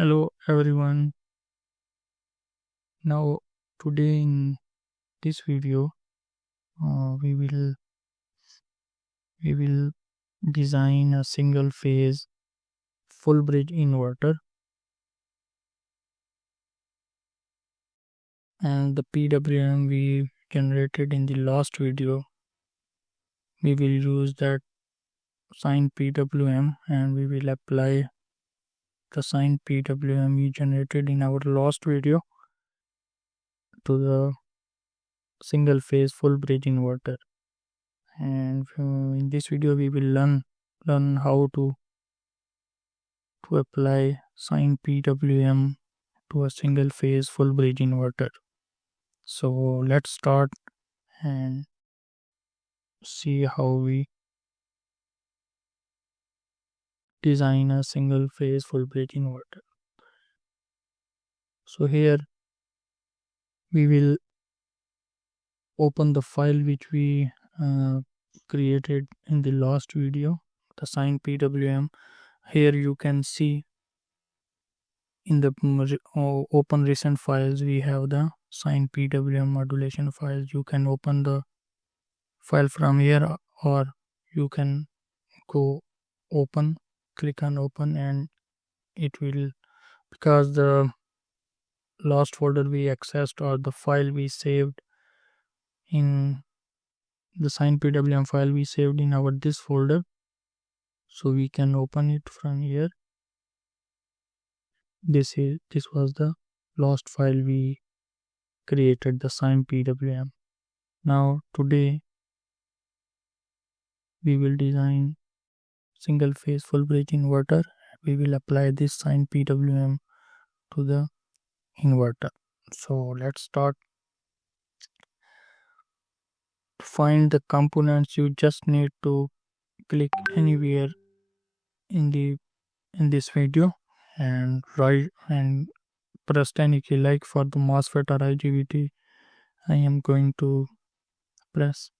Hello everyone. Now today in this video we will design a single phase full bridge inverter, and the PWM we generated in the last video, we will use that Sine PWM and we will apply the Sine PWM we generated in our last video to the single phase full bridge inverter. And in this video we will learn how to apply Sine PWM to a single phase full bridge inverter. So let's start and see how we design a single phase full bridge inverter. So here we will open the file which we created in the last video, the Sine PWM. Here you can see in the open recent files we have the Sine PWM modulation files. You can open the file from here, or you can go open, click on open, and it will, because the last folder we accessed or the file we saved in the Sine PWM file we saved in our this folder, so we can open it from here. This was the last file we created, the Sine PWM. Now today we will design single phase full bridge inverter. We will apply this Sine PWM to the inverter. So let's start. To find the components, you just need to click anywhere in this video and write and press any key. Like for the MOSFET or IGBT, I am going to press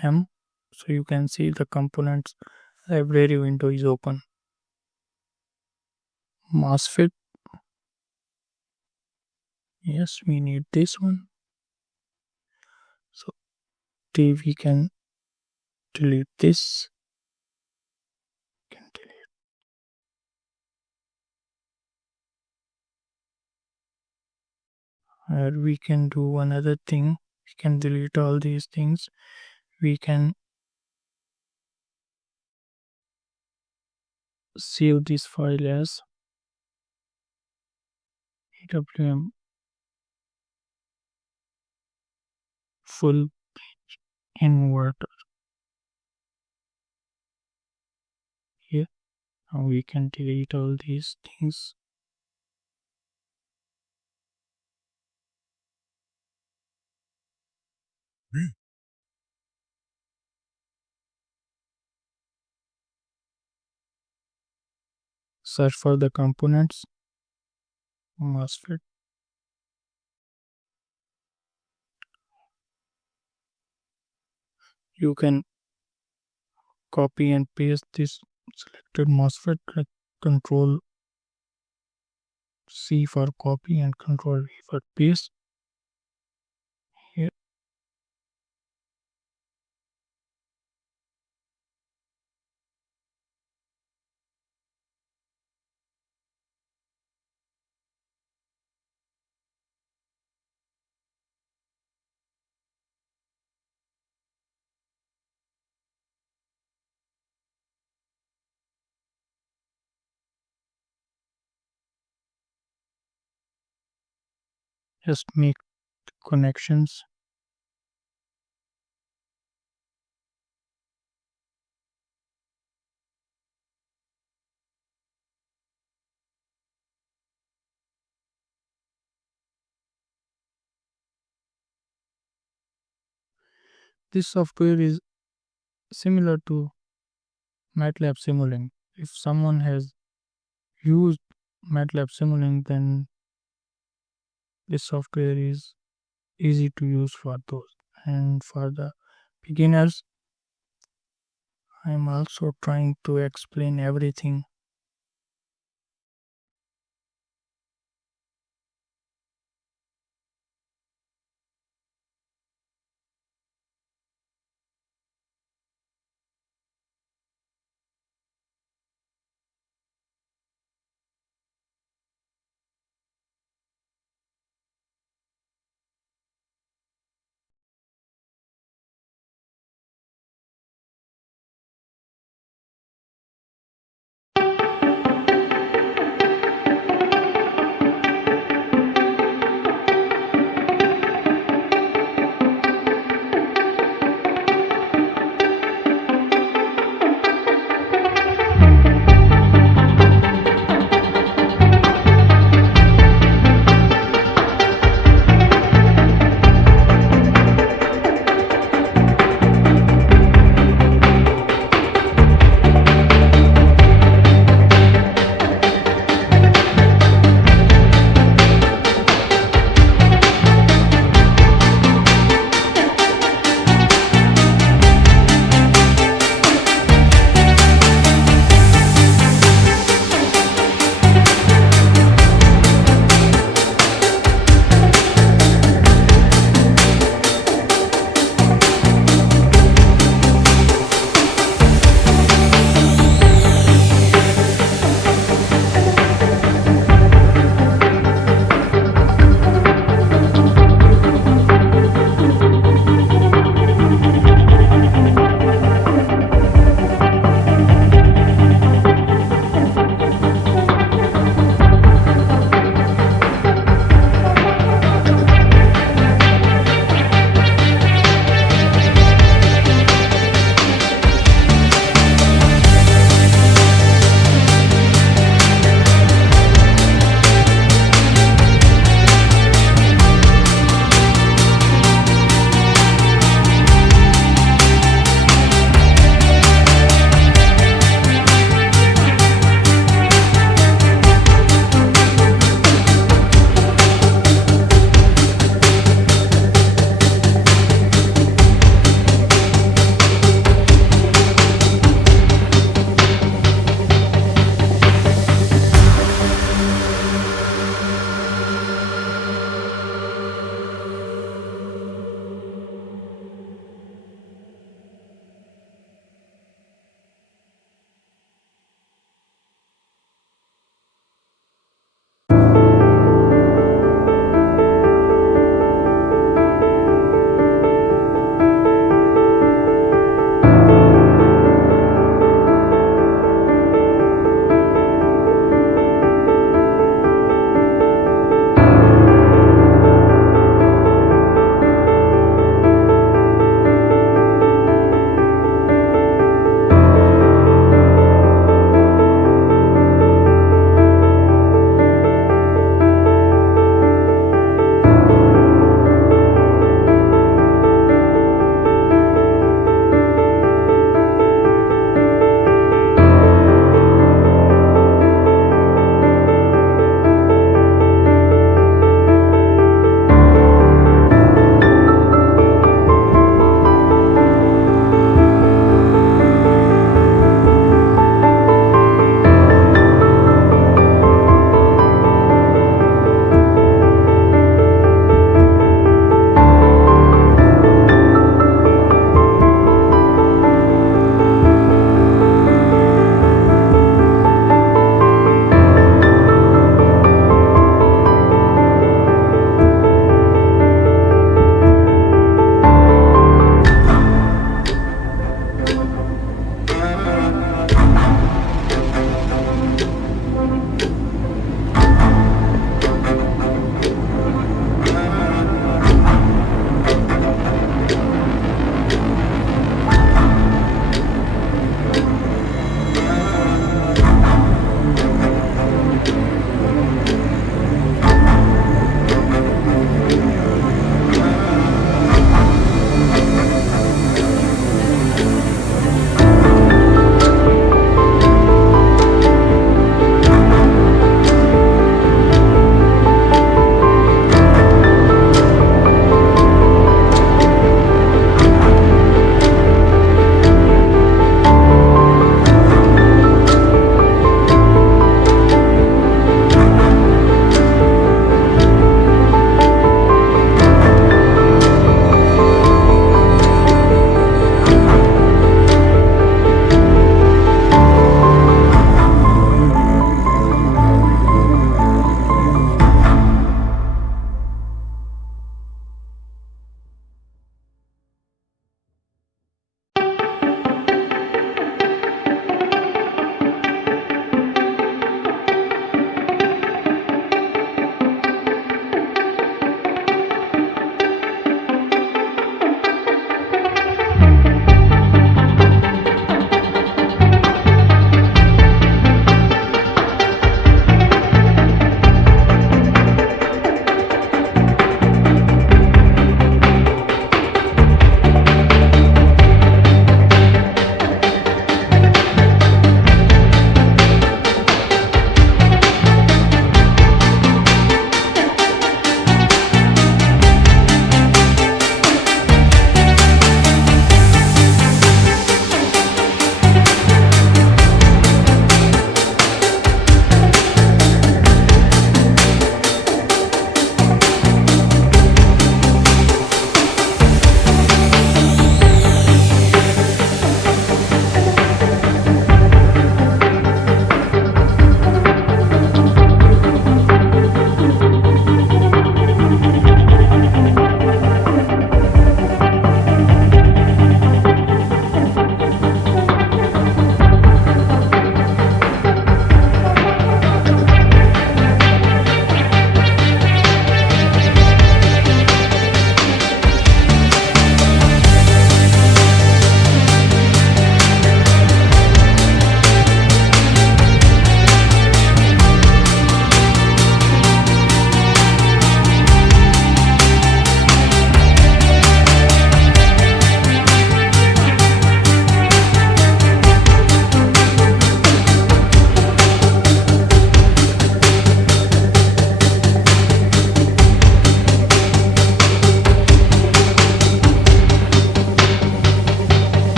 M, so you can see the components library window is open. MOSFET, yes, we need this one. So we can delete this. We can do another thing. We can delete all these things. We can save this file as PWM full inverter. Here now we can delete all these things. Search for the components, MOSFET. You can copy and paste this selected MOSFET, like Control C for copy and Control V for paste. Here just make connections. This software is similar to MATLAB Simulink. If someone has used MATLAB Simulink, then this software is easy to use for those. And for the beginners, I am also trying to explain everything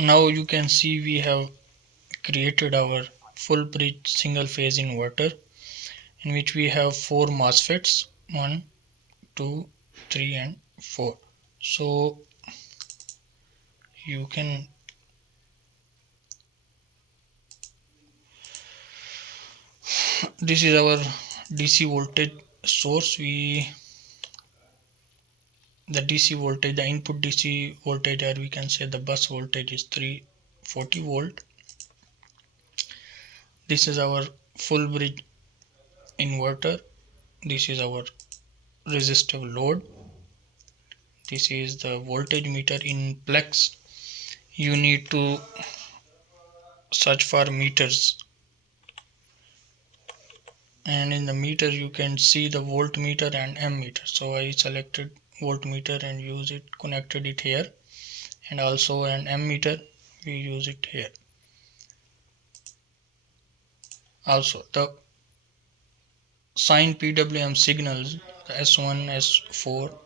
Now you can see we have created our full bridge single phase inverter, in which we have 4 MOSFETs, 1, 2, 3 and 4. So you can this is our DC voltage source. The DC voltage, the input DC voltage, or we can say the bus voltage, is 340 volt. This is our full bridge inverter. This is our resistive load. This is the voltage meter. In PLECS you need to search for meters, and in the meter you can see the voltmeter and ammeter. So I selected voltmeter and use it, connected it here, and also an ammeter, we use it here. Also the Sine PWM signals, the S1, S4.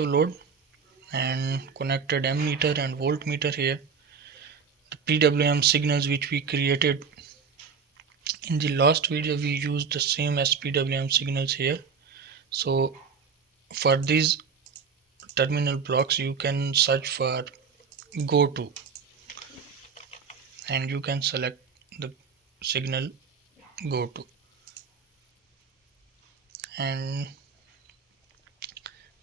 Load and connected ammeter and voltmeter here. The PWM signals which we created in the last video, we used the same SPWM signals here. So for these terminal blocks you can search for go to, and you can select the signal go to, and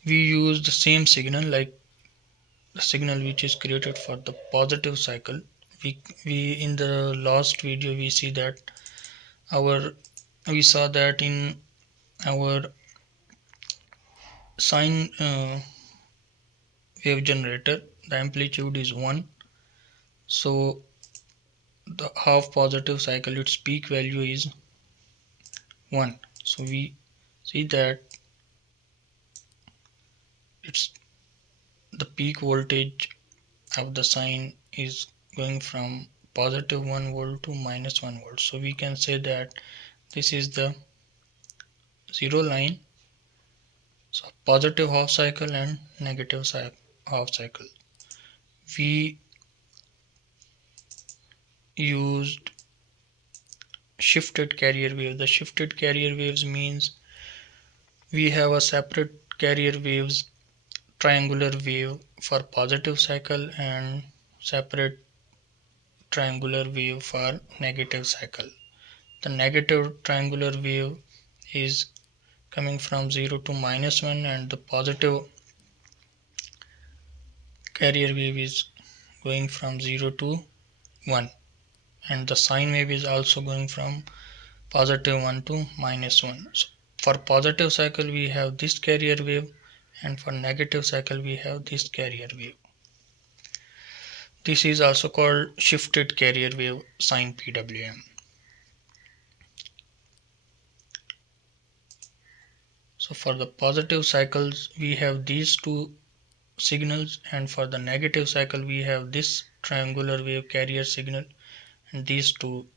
we use the same signal like the signal which is created for the positive cycle. We in the last video we see that we saw that in our sine wave generator the amplitude is 1. So the half positive cycle, its peak value is 1. So we see that it's the peak voltage of the sine is going from positive 1 volt to minus 1 volt. So we can say that this is the zero line. So positive half cycle and negative half cycle. We used shifted carrier wave. The shifted carrier waves means we have a separate carrier waves, triangular wave for positive cycle and separate triangular wave for negative cycle. The negative triangular wave is coming from 0 to minus 1, and the positive carrier wave is going from 0 to 1, and the sine wave is also going from positive 1 to minus 1. So for positive cycle we have this carrier wave, and for negative cycle we have this carrier wave. This is also called shifted carrier wave Sine PWM. So for the positive cycles we have these two signals, and for the negative cycle we have this triangular wave carrier signal and these two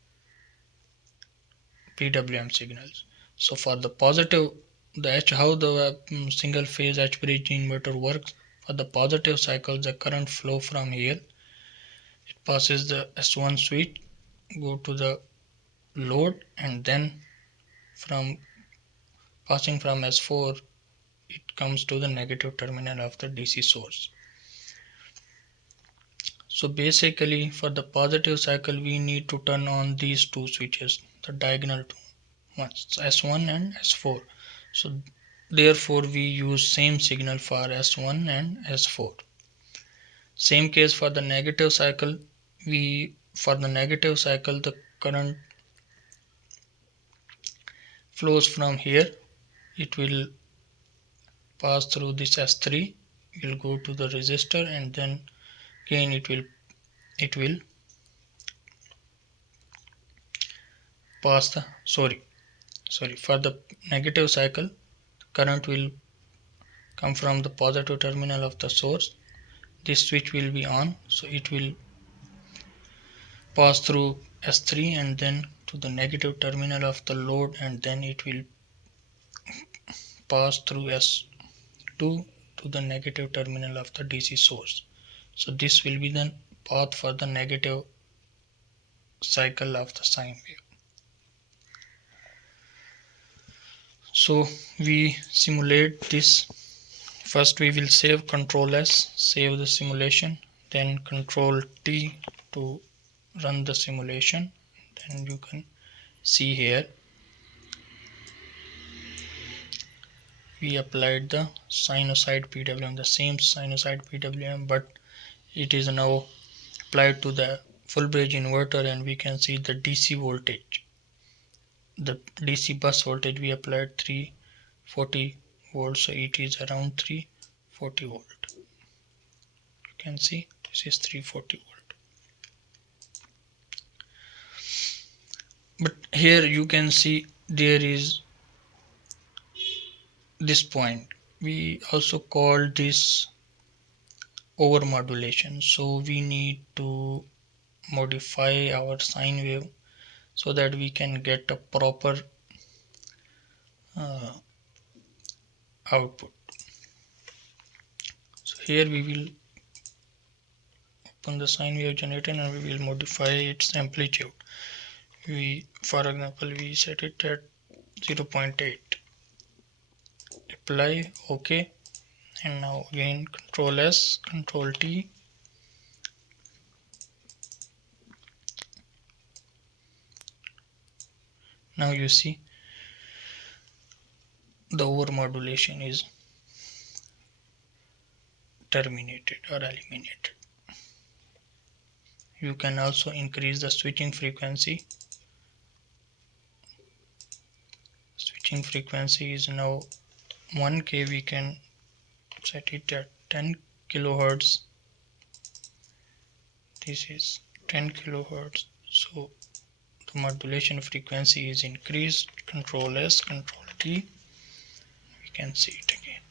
PWM signals. So for the positive, how the single phase H bridge inverter works, for the positive cycle the current flow from here, it passes the S1 switch, go to the load, and then from passing from S4 it comes to the negative terminal of the DC source. So basically for the positive cycle we need to turn on these two switches, the diagonal two ones, S1 and S4. So therefore we use same signal for S1 and S4. Same case for the negative cycle. For the negative cycle, the current flows from here. It will pass through this S3, will go to the resistor, and then again it will pass the for the negative cycle, current will come from the positive terminal of the source. This switch will be on, so it will pass through S3 and then to the negative terminal of the load, and then it will pass through S2 to the negative terminal of the DC source. So this will be the path for the negative cycle of the sine wave. So we simulate this. First we will save Control S, save the simulation, then Control T to run the simulation. Then you can see here we applied the sinusoid PWM, the same sinusoid PWM, but it is now applied to the full bridge inverter, and we can see the DC voltage. The DC bus voltage we applied 340 volts, so it is around 340 volt. You can see this is 340 volt. But here you can see there is this point. We also call this over modulation, so we need to modify our sine wave so that we can get a proper output. So here we will open the sine wave generator and we will modify its amplitude. For example, we set it at 0.8. Apply, OK, and now again Control S, Control T. Now you see the over modulation is terminated or eliminated. You can also increase the switching frequency. Switching frequency is now 1K. We can set it at 10 kilohertz. This is 10 kilohertz, so the modulation frequency is increased. Control S, Control T. We can see it again.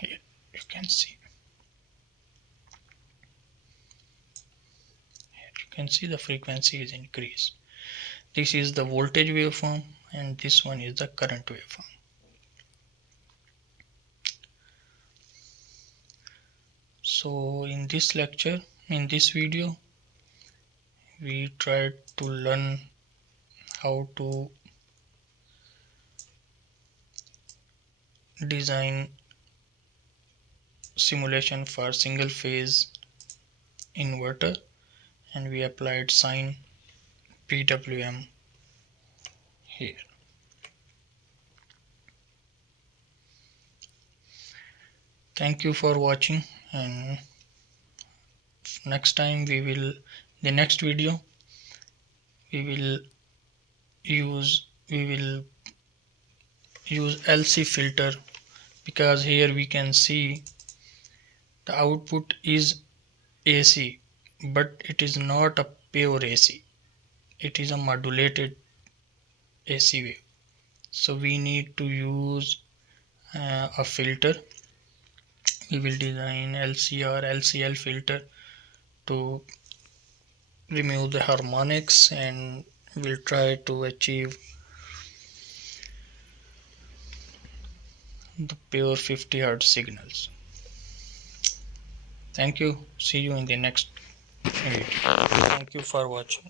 Here you can see. Here you can see the frequency is increased. This is the voltage waveform, and this one is the current waveform. So in this lecture, in this video, we tried to learn how to design simulation for single phase inverter, and we applied Sine PWM here. Thank you for watching, and next time the next video we will use LC filter, because here we can see the output is AC, but it is not a pure AC. It is a modulated AC wave. So we need to use a filter. We will design LC or LCL filter to remove the harmonics, and we'll try to achieve the pure 50 Hz signals. Thank you. See you in the next video. Thank you for watching.